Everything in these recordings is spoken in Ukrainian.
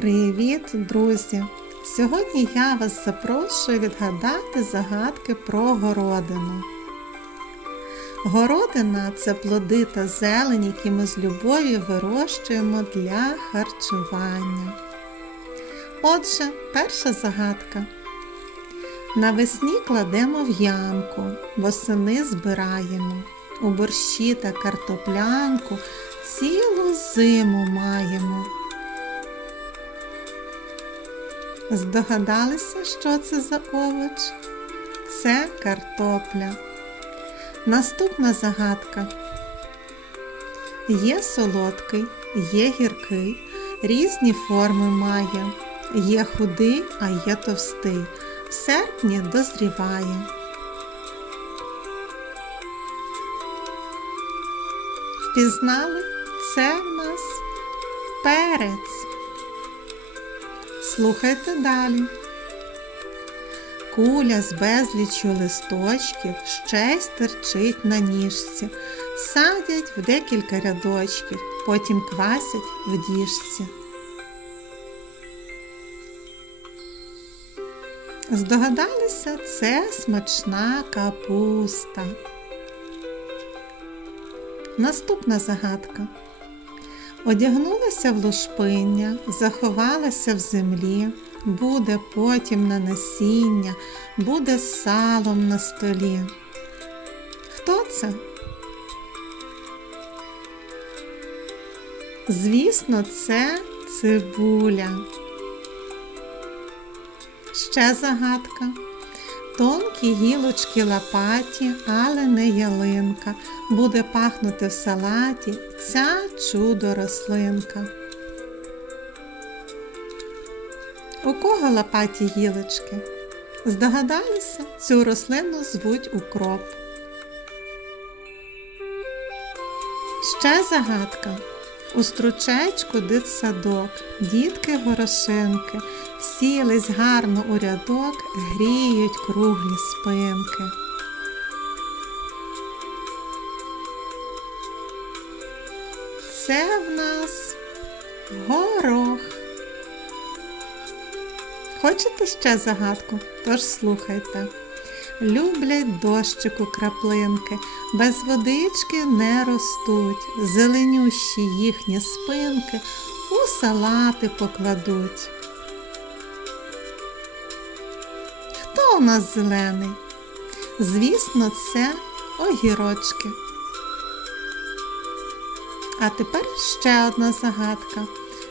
Привіт, друзі! Сьогодні я вас запрошую відгадати загадки про городину. Городина це плоди та зелень, які ми з любов'ю вирощуємо для харчування. Отже, перша загадка. Навесні кладемо в ямку, восени збираємо. У борщі та картоплянку цілу зиму маємо. Здогадалися, що це за овоч? Це картопля. Наступна загадка. Є солодкий, є гіркий, різні форми має. Є худий, а є товстий. В серпні дозріває. Впізнали? Це в нас перець. Слухайте далі. Куля з безліччю листочків ще стерчить на ніжці, садять в декілька рядочків, потім квасять в діжці. Здогадалися, це смачна капуста. Наступна загадка. Одягнулася в лушпиння, заховалася в землі, буде потім на насіння, буде салом на столі. Хто це? Звісно, це цибуля. Ще загадка. Тонкі гілочки лопаті, але не ялинка. Буде пахнути в салаті ця чудо рослинка. У кого лопаті гілочки? Здогадалися, цю рослину звуть укроп. Ще загадка. У стручечку дитсадок, дітки горошинки, сілись гарно у рядок, гріють круглі спинки. Це в нас горох. Хочете ще загадку? Тож слухайте. Люблять дощику краплинки, без водички не ростуть, зеленющі їхні спинки у салати покладуть. У нас зелений? Звісно, це огірочки. А тепер ще одна загадка.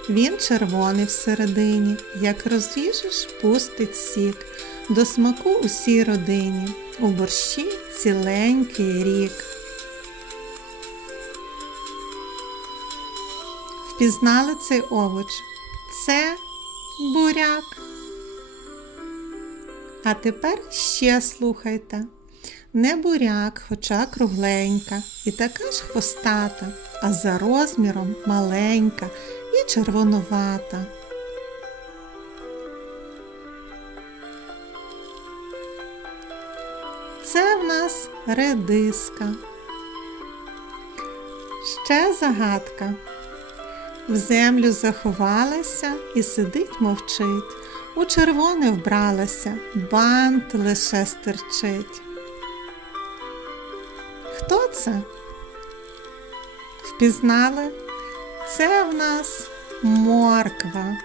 Він червоний всередині, як розріжеш, пустить сік, до смаку усій родині, у борщі ціленький рік. Впізнали цей овоч? Це буряк. А тепер ще слухайте. Не буряк, хоча кругленька, і така ж хвостата, а за розміром маленька і червонувата. Це в нас редиска. Ще загадка. В землю заховалася і сидить мовчить. У червоне вбралася, бант лише стерчить. Хто це? Впізнали? Це в нас морква.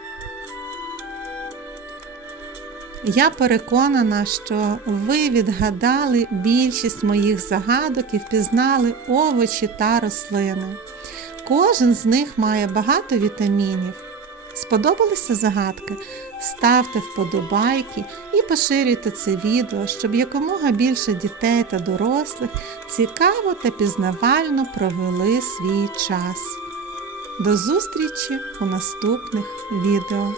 Я переконана, що ви відгадали більшість моїх загадок і впізнали овочі та рослини. Кожен з них має багато вітамінів. Сподобалися загадки? Ставте вподобайки і поширюйте це відео, щоб якомога більше дітей та дорослих цікаво та пізнавально провели свій час. До зустрічі у наступних відео.